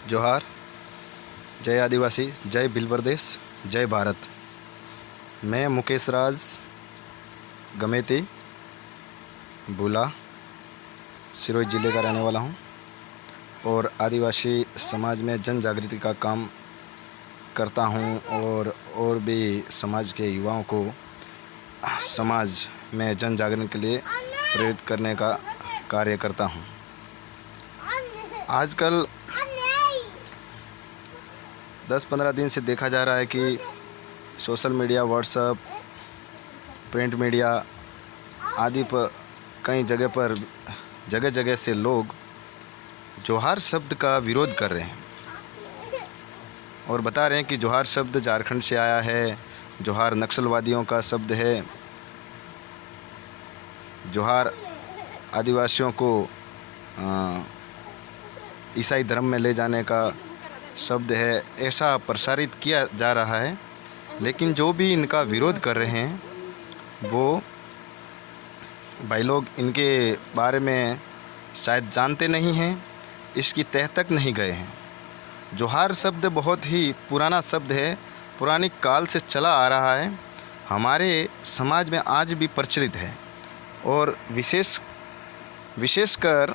जोहार, जय आदिवासी, जय भील प्रदेश, जय भारत। मैं मुकेश राज गमेती बुला सिरोही ज़िले का रहने वाला हूँ और आदिवासी समाज में जन जागृति का काम करता हूँ और भी समाज के युवाओं को समाज में जन जागरण के लिए प्रेरित करने का कार्य करता हूँ। आजकल 10-15 दिन से देखा जा रहा है कि social media, WhatsApp, print media आदि पर कई जगह जगह से लोग जोहार शब्द का विरोध कर रहे हैं और बता रहे हैं कि जोहार शब्द झारखंड से आया है, जोहार नक्सलवादियों का शब्द है, जोहार आदिवासियों को ईसाई धर्म में ले जाने का शब्द है, ऐसा प्रसारित किया जा रहा है। लेकिन जो भी इनका विरोध कर रहे हैं वो भाई लोग इनके बारे में शायद जानते नहीं हैं, इसकी तह तक नहीं गए हैं। जोहार शब्द बहुत ही पुराना शब्द है, पुरानी काल से चला आ रहा है, हमारे समाज में आज भी प्रचलित है। और विशेषकर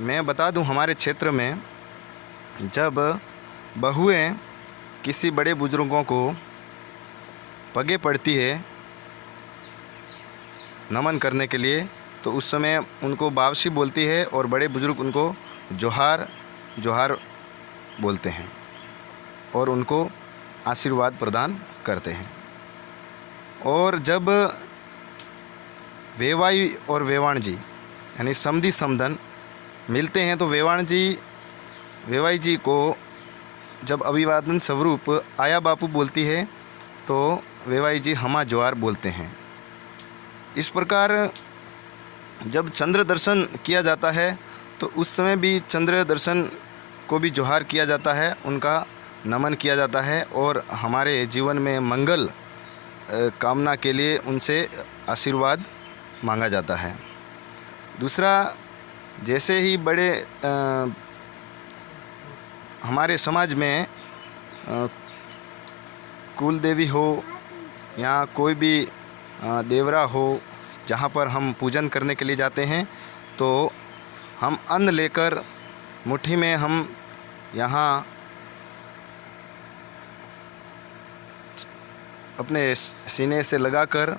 मैं बता दूं, हमारे क्षेत्र में जब बहुएं किसी बड़े बुजुर्गों को पगे पड़ती है नमन करने के लिए, तो उस समय उनको बावशी बोलती है और बड़े बुजुर्ग उनको जोहार जोहार बोलते हैं और उनको आशीर्वाद प्रदान करते हैं। और जब वेवाई और वेवाण जी यानी समधी समधन मिलते हैं तो वेवाई जी को जब अभिवादन स्वरूप आया बापू बोलती है तो वेवाई जी हमा जोहार बोलते हैं। इस प्रकार जब चंद्र दर्शन किया जाता है तो उस समय भी चंद्र दर्शन को भी जोहार किया जाता है, उनका नमन किया जाता है और हमारे जीवन में मंगल कामना के लिए उनसे आशीर्वाद मांगा जाता है। दूसरा, जैसे ही बड़े हमारे समाज में कुल देवी हो या कोई भी देवरा हो, जहाँ पर हम पूजन करने के लिए जाते हैं तो हम अन्न लेकर मुट्ठी में हम यहाँ अपने सीने से लगाकर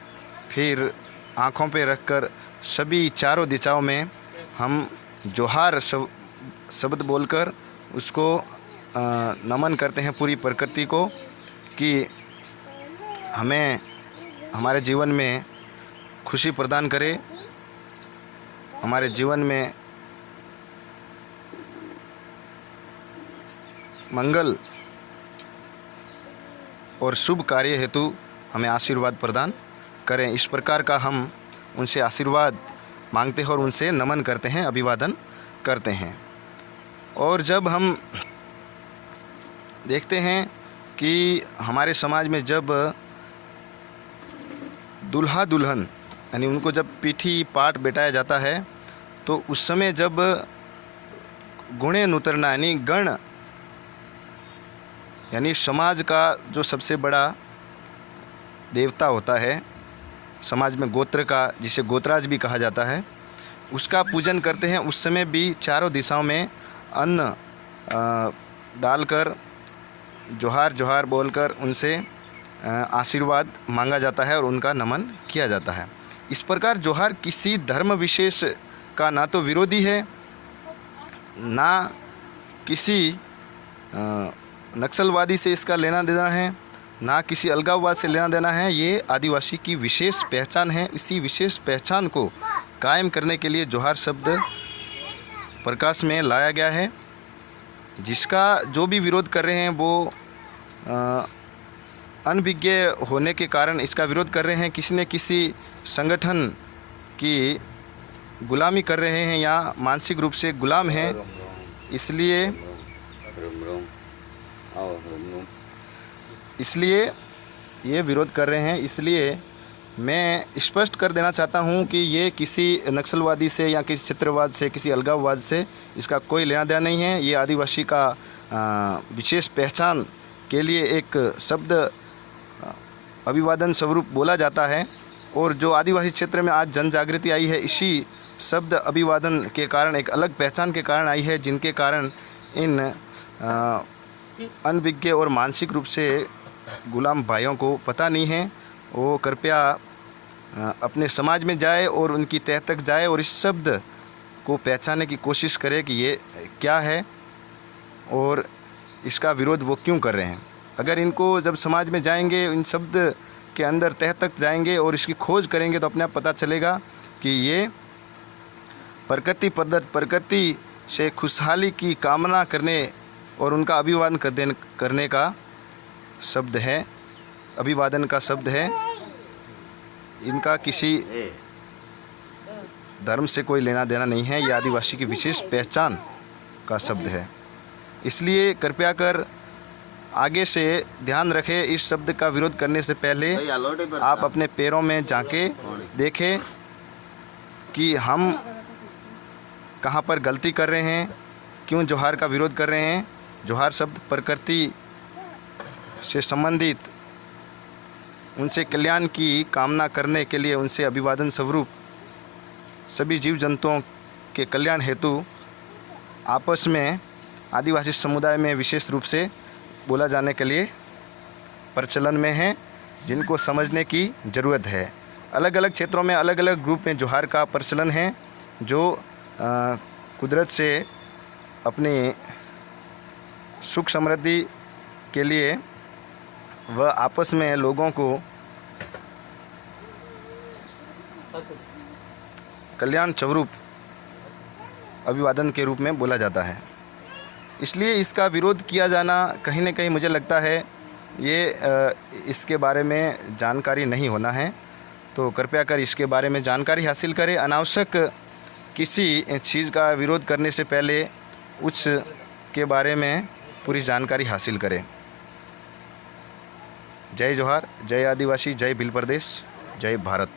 फिर आँखों पे रखकर सभी चारों दिशाओं में हम जोहार शब्द बोलकर उसको नमन करते हैं पूरी प्रकृति को कि हमें हमारे जीवन में खुशी प्रदान करे, हमारे जीवन में मंगल और शुभ कार्य हेतु हमें आशीर्वाद प्रदान करें। इस प्रकार का हम उनसे आशीर्वाद मांगते हैं और उनसे नमन करते हैं, अभिवादन करते हैं। और जब हम देखते हैं कि हमारे समाज में जब दूल्हा दुल्हन यानी उनको जब पीठी पाट बैठाया जाता है तो उस समय जब गुणे नुतरना यानी गण यानी समाज का जो सबसे बड़ा देवता होता है, समाज में गोत्र का, जिसे गोत्राज भी कहा जाता है, उसका पूजन करते हैं। उस समय भी चारों दिशाओं में अन्न डालकर जोहार जोहार बोलकर उनसे आशीर्वाद मांगा जाता है और उनका नमन किया जाता है। इस प्रकार जोहार किसी धर्म विशेष का ना तो विरोधी है, ना किसी नक्सलवादी से इसका लेना देना है, ना किसी अलगाववाद से लेना देना है। ये आदिवासी की विशेष पहचान है। इसी विशेष पहचान को कायम करने के लिए जोहार शब्द प्रकाश में लाया गया है। जिसका जो भी विरोध कर रहे हैं वो अनभिज्ञ होने के कारण इसका विरोध कर रहे हैं, किसी न किसी संगठन की गुलामी कर रहे हैं या मानसिक रूप से गुलाम हैं, इसलिए ये विरोध कर रहे हैं। इसलिए मैं स्पष्ट कर देना चाहता हूं कि ये किसी नक्सलवादी से या किसी क्षेत्रवाद से, किसी अलगाववाद से इसका कोई लेना देना नहीं है। ये आदिवासी का विशेष पहचान के लिए एक शब्द अभिवादन स्वरूप बोला जाता है। और जो आदिवासी क्षेत्र में आज जन जागृति आई है, इसी शब्द अभिवादन के कारण, एक अलग पहचान के कारण आई है, जिनके कारण इन अनभिज्ञ और मानसिक रूप से गुलाम भाइयों को पता नहीं है। वो कृपया अपने समाज में जाए और उनकी तह तक जाए और इस शब्द को पहचानने की कोशिश करे कि ये क्या है और इसका विरोध वो क्यों कर रहे हैं। अगर इनको जब समाज में जाएंगे, इन शब्द के अंदर तह तक जाएंगे और इसकी खोज करेंगे, तो अपने आप पता चलेगा कि ये प्रकृति से खुशहाली की कामना करने और उनका अभिवादन करने का शब्द है, अभिवादन का शब्द है। इनका किसी धर्म से कोई लेना देना नहीं है। ये आदिवासी की विशेष पहचान का शब्द है। इसलिए कृपया कर आगे से ध्यान रखें, इस शब्द का विरोध करने से पहले आप अपने पैरों में झांके देखें कि हम कहाँ पर गलती कर रहे हैं, क्यों जोहार का विरोध कर रहे हैं। जोहार शब्द प्रकृति से संबंधित, उनसे कल्याण की कामना करने के लिए, उनसे अभिवादन स्वरूप सभी जीव जंतुओं के कल्याण हेतु आपस में आदिवासी समुदाय में विशेष रूप से बोला जाने के लिए प्रचलन में है, जिनको समझने की ज़रूरत है। अलग अलग क्षेत्रों में अलग अलग ग्रुप में जोहार का प्रचलन है, जो कुदरत से अपनी सुख समृद्धि के लिए वह आपस में लोगों को कल्याण स्वरूप अभिवादन के रूप में बोला जाता है। इसलिए इसका विरोध किया जाना कहीं न कहीं मुझे लगता है ये इसके बारे में जानकारी नहीं होना है। तो कृपया कर इसके बारे में जानकारी हासिल करें। अनावश्यक किसी चीज़ का विरोध करने से पहले उस के बारे में पूरी जानकारी हासिल करें। जय जोहार, जय आदिवासी, जय भील प्रदेश, जय भारत।